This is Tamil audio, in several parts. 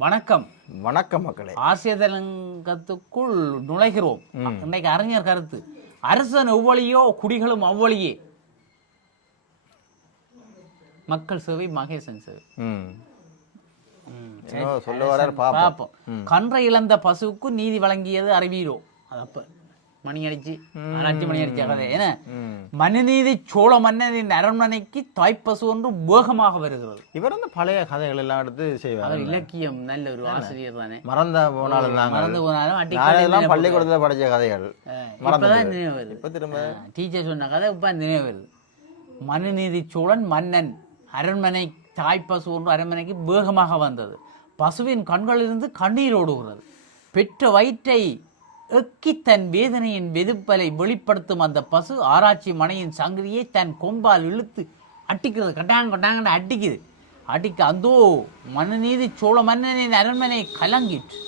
வணக்கம். வணக்கம் மக்களே. ஆசிய தெலுங்கத்துக்குள் நுழைகிறோம் இன்னைக்கு அறிஞர் கருத்து. அரசன் எவ்வளியோ குடிகளும் அவ்வளியே. மக்கள் சேவை மகேசன் சேவை. சொல்ல வரார் பாப்போம் பார்ப்போம். கன்றை இழந்த பசுவுக்கு நீதி வழங்கியது அறிவீரோ? அது அப்ப. மணி அடிச்சு ஆராய்ச்சி மணி அடிச்ச கதை ஏன்னா மனுநீதி சோழ மன்னனின் அரண்மனைக்கு தாய்ப்பசு ஒன்று வேகமாக வருகிறது. இவர் வந்து பழைய கதைகள் எல்லாம் எடுத்து செய்வார். இலக்கியம் நல்ல ஒரு ஆசிரியர் தானே. மறந்த போனாலும் மறந்து போனாலும் பள்ளிக்கூடத்தில் படிச்ச கதைகள் வருது. இப்போ திரும்ப? டீச்சர் சொன்ன கதை இப்ப நினைவு வருது. மனுநீதி சோழன் மன்னன் அரண்மனை தாய்ப்பசு ஒன்று அரண்மனைக்கு வேகமாக வந்தது. பசுவின் கண்களிலிருந்து கண்ணீர் ஓடுகிறது. பெற்ற வயிற்றை எக்கி தன் வேதனையின் வெதுப்பலை வெளிப்படுத்தும் அந்த பசு ஆராய்ச்சி மனையின் சங்கிலியை தன் கொம்பால் இழுத்து அட்டிக்கிறது கட்டாங்க கட்டாங்கன்னு அடிக்குது. அடிக்க அந்தோ மனுநீதி சோழ மன்னனின் அரண்மனை கலங்கிற்று.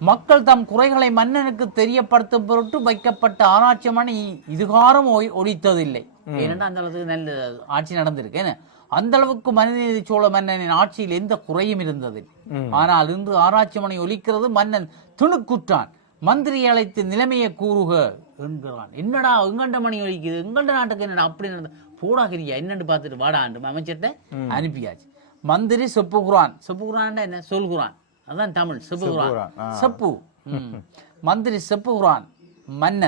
மக்கள் தம் குறைகளை மன்னனுக்கு தெரியப்படுத்தும் பொருட்டு வைக்கப்பட்ட ஆராய்ச்சி மணி இதுகாரம் ஒலித்ததில்லை ஏனென்றால் அந்த அளவுக்கு நல்ல ஆட்சி நடந்திருக்கு. என்ன? அந்த அளவுக்கு மனுநீதி சோழ மன்னனின் ஆட்சியில் எந்த குறையும் இருந்தது ஆனால் இன்று ஆராய்ச்சி மணி ஒலிக்கிறது மன்னன் துணுக்குற்றான். மந்திரி அழைத்து நிலைமையை கூறுக என்கிறான். என்னடா எங்கண்ட மணி ஒலிக்குது எங்கண்ட நாட்டுக்கு என்னடா அப்படி நடந்த? போடாகிறியா என்னன்னு பார்த்துட்டு வாடாண்டு அமைச்சர்கிட்ட அனுப்பியாச்சு. மந்திரி செப்புகுறான் செப்புகுறான்டா என்ன? சொல்குறான் அதான் தமிழ். செப்புகுறான், ஆ. செப்பு. மந்திரி செப்புகுறான் மன்ன.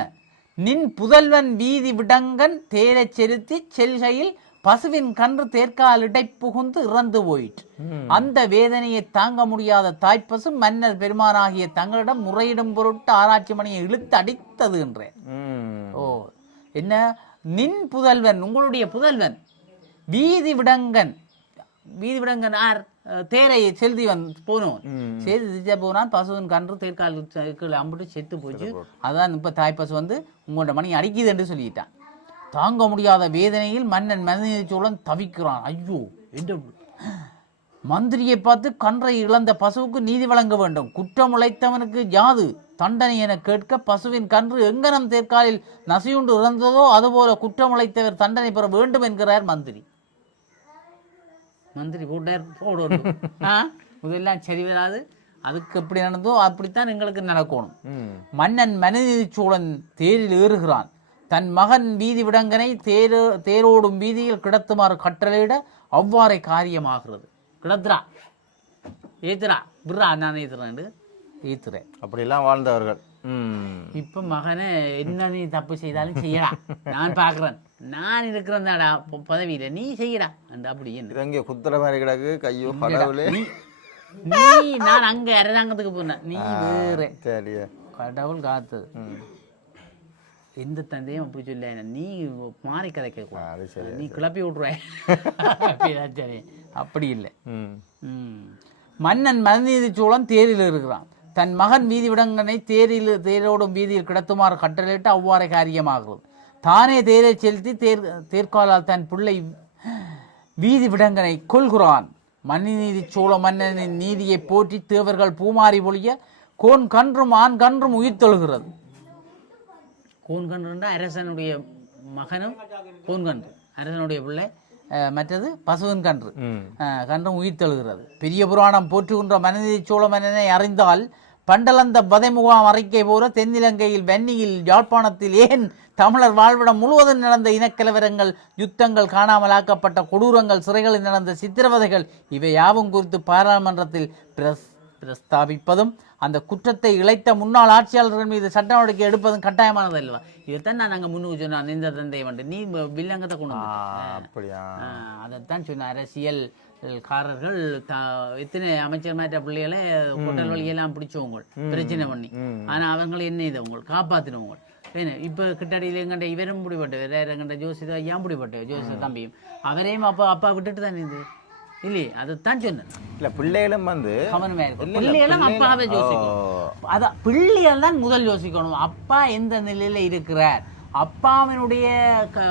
நின் புதல்வன் வீதி விடங்கன் தேரைச் செலுத்தி செல்கையில் பசுவின் கன்று தேர்க்கால் இடை புகுந்து இறந்து போயிற்று. அந்த வேதனையை தாங்க முடியாத தாய்ப்பசு மன்னர் பெருமானாகிய தங்களிடம் முறையிடும் பொருட்டு ஆராய்ச்சி மணியை இழுத்து அடித்தது என்றேன் ஓ என்ன? நின் புதல்வன் உங்களுடைய புதல்வன் வீதி விடங்கன் வீதி விடங்கன் ஆர் தேரை செலுத்தி வந் போனோம் செய்தி திசை போனான் பசுவின் கன்று தேர்கால் கீழே அம்பிட்டு செத்து போச்சு. அதான் இப்ப தாய்ப்பசு வந்து உங்களோட மணி அடிக்குது என்று சொல்லிட்டான். தாங்க முடியாத வேதனையில் மன்னன் மனித சோழன் தவிக்கிறான். ஐயோ என்று மந்திரியை பார்த்து கன்றை இழந்த பசுவுக்கு நீதி வழங்க வேண்டும். குற்றம் உழைத்தவனுக்கு யாது? தண்டனை என கேட்க பசுவின் கன்று எங்கனம் தேர்காலில் நசியுண்டு இறந்ததோ அதுபோல குற்றம் உழைத்தவர் தண்டனை பெற வேண்டும் என்கிறார் மந்திரி. மந்திரி போட்டார் போடணும். ஆ? இதெல்லாம் சரி வராது. அதுக்கு எப்படி நடந்தோ அப்படித்தான் எங்களுக்கு நடக்கணும். மன்னன் மனுநீதி சோழன் தேரில் ஏறுகிறான். தன் மகன் வீதி விடங்கனை தேரு தேரோடும் வீதியில் கிடத்துமாறு கட்டளையிட அவ்வாறே காரியமாகிறது. கிடத்துறா. ஏத்துறா. விட்றா நான் ஏத்துறேன் ஏத்துறேன். அப்படிலாம் வாழ்ந்தவர்கள். இப்ப மகனை என்ன நீ தப்பு செய்தாலும் செய்யடா நான் பார்க்கறேன் நான் இருக்கிறேன் தாடா பதவியில நீ செய்யடா அந்த அப்படி என்ன? இது அங்கே குத்துற மாதிரி கிடக்கு. கையோ கடவுளே. நீ நீ நான் அங்க அரசாங்கத்துக்கு போனேன். நீ வேற. சரியா. கடவுள் காத்தது. எந்த தந்தையும் அப்படி சொல்ல நீ மாறி கதை நீ கிளப்பி விட்ருவேன் சரி. அப்படி இல்லை. மன்னன் மனுநீதி சோழன் தேரில் இருக்கிறான். தன் மகன் வீதி விடங்கனை தேரில் தேரோடும் வீதியில் கிடத்துமாறு கட்டளையிட்டு அவ்வாறே காரியமாகிறது தானே தேரை செலுத்தி தேர் தேர்காலால் தன் பிள்ளை வீதி விடங்கனை கொள்கிறான் மனுநீதி சோழ மன்னனின் நீதியை போற்றி தேவர்கள் பூமாரி பொழிய கோன் கன்றும் ஆண் கன்றும் உயிர் தொழுகிறது. கோன் கன்றுண்டா அரசனுடைய மகனும் கோன் கன்று அரசனுடைய பிள்ளை மற்றது பசுவின் கன்று. கன்றும் உயிர் தழுகிறது பெரிய புராணம் போற்றுகின்ற மனித சோழ மன்னனை அறிந்தால் பண்டலந்த பதைமுகாம் அறிக்கை போல தென்னிலங்கையில் வன்னியில் யாழ்ப்பாணத்தில் ஏன் தமிழர் வாழ்விடம் முழுவதும் நடந்த இனக்கலவரங்கள் யுத்தங்கள் காணாமலாக்கப்பட்ட கொடூரங்கள் சிறைகளில் நடந்த சித்திரவதைகள் இவை யாவும் குறித்து பாராளுமன்றத்தில் பிரஸ் பிரஸ்தாபிப்பதும் அந்த குற்றத்தை இழைத்த முன்னாள் ஆட்சியாளர்கள் மீது சட்ட நடவடிக்கை எடுப்பதும் கட்டாயமானது அல்லவா? இதைத்தான் நான் நாங்கள் முன்னுக்கு சொன்னோம் இந்த தந்தை வந்து. நீ வில்லங்கத்தை கொண்டு. அப்படியா? அதைத்தான் சொன்ன அரசியல்காரர்கள் த எத்தனை அமைச்சர் மாற்ற பிள்ளைகளை ஹோட்டல் வழியெல்லாம் பிடிச்சவங்க பிரச்சனை பண்ணி. ஆனா அவங்களை என்ன இது அவங்க காப்பாத்தினவங்க என்ன இப்போ கிட்டடியில் எங்கண்ட இவரும் பிடிப்பட்டவர் வேற எங்கண்ட ஜோசிதா ஏன் பிடிப்பட்டவர் ஜோசித தம்பியும். அவரையும் அப்பா அப்பா விட்டுட்டு தானே இது? இல்லையே அதைத்தான் சொன்னேன். இல்ல பிள்ளைகளும் வந்து கவனமே இல்ல, பிள்ளைகளும் பிள்ளைகள்- அப்பாவை யோசிக்கணும். அதான் பிள்ளைகள் தான் முதல் யோசிக்கணும். அப்பா எந்த நிலையில இருக்கிறார்? அப்பாவினுடைய க-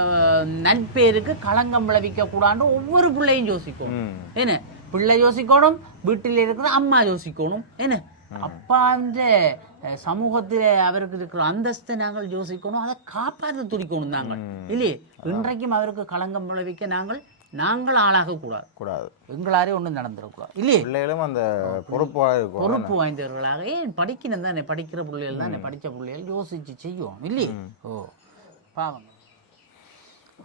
நற்பேருக்கு களங்கம் விளைவிக்க கூடாது ஒவ்வொரு பிள்ளையும் யோசிக்கணும். என்ன? பிள்ளை யோசிக்கணும் வீட்டில் இருக்கிற அம்மா யோசிக்கணும். என்ன? அப்பான்ற அஹ், சமூகத்தில் அவருக்கு இருக்கிற அந்தஸ்தை நாங்கள் யோசிக்கணும். அதை காப்பாற்ற துடிக்கணும் நாங்கள். இல்லையே? இன்றைக்கும் அவருக்கு களங்கம் விளைவிக்க நாங்கள் நாங்கள் ஆளாகக்கூடாது. கூடாது. எங்களாரே ஒன்றும் நடந்துடக்கூடாது இல்லையே? பிள்ளைகளும் அந்த பொறுப்பாக இருக்கும் பொறுப்பு வாய்ந்தவர்களாக ஏன் படிக்கணும் தானே? படிக்கிற பிள்ளைகள் தானே? படித்த பிள்ளைகள் யோசிச்சு செய்வோம் இல்லையே? ஓ பாவம்.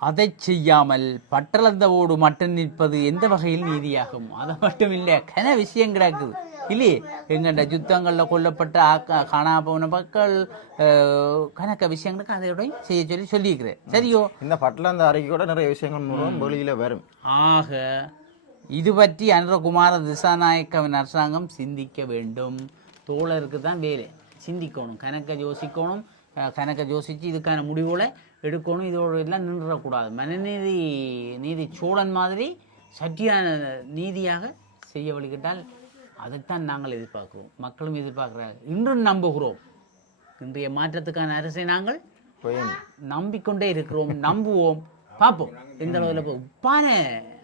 அதை செய்யாமல் பட்டளந்தவோடு மட்டும் நிற்பது எந்த வகையில் நீதியாகும்? அது மட்டும் இல்லை கன விஷயம் கிடக்குது இல்லையே எங்கண்ட யுத்தங்களில் கொல்லப்பட்ட ஆக்க காணா போன மக்கள் கணக்க விஷயங்களுக்கு அதையோட செய்ய சொல்லி சொல்லியிருக்கிறேன் சரியோ இந்த பட்டில் அந்த அறிக்கையோட நிறைய விஷயங்கள் மூலம் வெளியில வரும் ஆக இது பற்றி அனுரகுமார திசாநாயக்கவின் அரசாங்கம் சிந்திக்க வேண்டும் தோழருக்கு தான் வேலை சிந்திக்கணும் கணக்க யோசிக்கணும் கணக்க யோசித்து இதுக்கான முடிவுகளை எடுக்கணும் இதோட எல்லாம் நின்றுடக்கூடாது மனநீதி நீதி சோழன் மாதிரி சட்டியான நீதியாக செய்ய வழிகிட்டால் அதைத்தான் நாங்கள் எதிர்பார்க்கிறோம். மக்களும் எதிர்பார்க்கிறார்கள் இன்றும் நம்புகிறோம். இன்றைய மாற்றத்துக்கான அரசை நாங்கள் நம்பிக்கொண்டே இருக்கிறோம் நம்புவோம். பார்ப்போம். எந்த அளவில் இப்போ உப்பான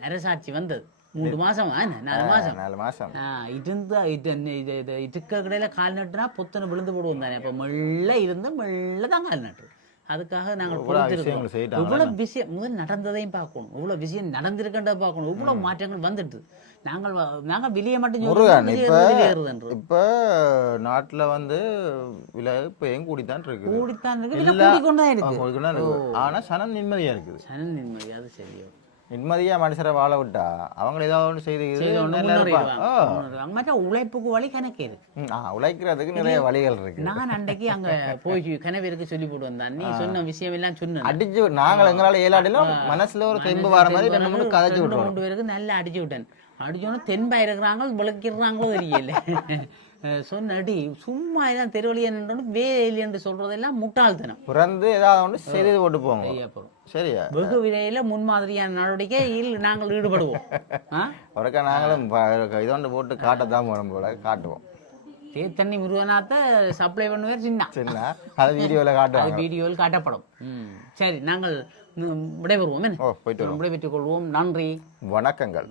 அரசாட்சி வந்தது. மூன்று மாசம் நாலு மாசம்? நாலு மாசம். இருந்தா இது இது இது இதுக்க கடையில் கால் நட்டுனா பொத்தனை விழுந்து போடுவோம் தானே. அப்போ மெல்ல இருந்து மெல்ல தான் கால் நட்டு அதுக்காக நாங்கள். இவ்வளவு விஷயம் முதல் நடந்ததையும் பார்க்கணும். இவ்வளவு விஷயம் நடந்திருக்கின்றத பார்க்கணும். இவ்வளவு மாற்றங்கள் வந்துட்டு நாங்கள் நாங்கள் வெளியே மட்டும் முருகன் இப்ப நாட்டுல வந்து விலை இப்ப எங்க கூடித்தான் கூடித்தான் இருக்கு இல்லை எல்லா- கூடிக்கொண்டா இருக்கு. ஆனா சனம் நிம்மதியா இருக்குது. சன நிம்மதி அது சரியோ. நிம்மதியா மனுஷரை வாழ விட்டா அவங்க ஏதாவது ஒன்று செய்து செய்து ஒண்ணு. மற்ற உழைப்புக்கு வழி கணக்கு இருக்கு. ஆ, உழைக்கிறதுக்கு நிறைய வழிகள் இருக்கு. நான் அன்றைக்கு அங்க போய் கணவருக்கு சொல்லி போட்டு வந்தான் நீ சொன்ன விஷயம் எல்லாம் சொன்ன. அடிச்சு நாங்கள் எங்களால ஏழாடிலும் மனசுல ஒரு தெம்பு வர மாதிரி ரெண்டு மூணு கதைச்சு ரெண்டு மூணு பேருக்கு நல்லா அடிச்சு விட்டேன். அடிச்சோன்னா தென்பா இருக்கிறாங்க விளக்கிறாங்களோ தெரியல. சொன்னடி சும்மா இதான் தெருவழியா நின்று வேலை என்று சொல்றதெல்லாம் முட்டாள்தனம். பிறந்து ஏதாவது ஒன்று செய்து போட்டு போங்க சரியா? வெகு விரையில முன்மாதிரியான நடவடிக்கையில் நாங்கள் ஈடுபடுவோம்? ஒருக்கா நாங்களும் இதோண்டு போட்டு காட்டத்தான் போனோம் போல காட்டுவோம். தேத்தண்ணி முருகனாத்த சப்ளை பண்ணுவார் சின்ன. சின்ன அது வீடியோவில் அது காட்டுவாங்க வீடியோவில் காட்டப்படும். சரி நாங்கள் விடைபெறுவோம். விடைபெற்றுக் கொள்வோம். நன்றி. வணக்கங்கள்.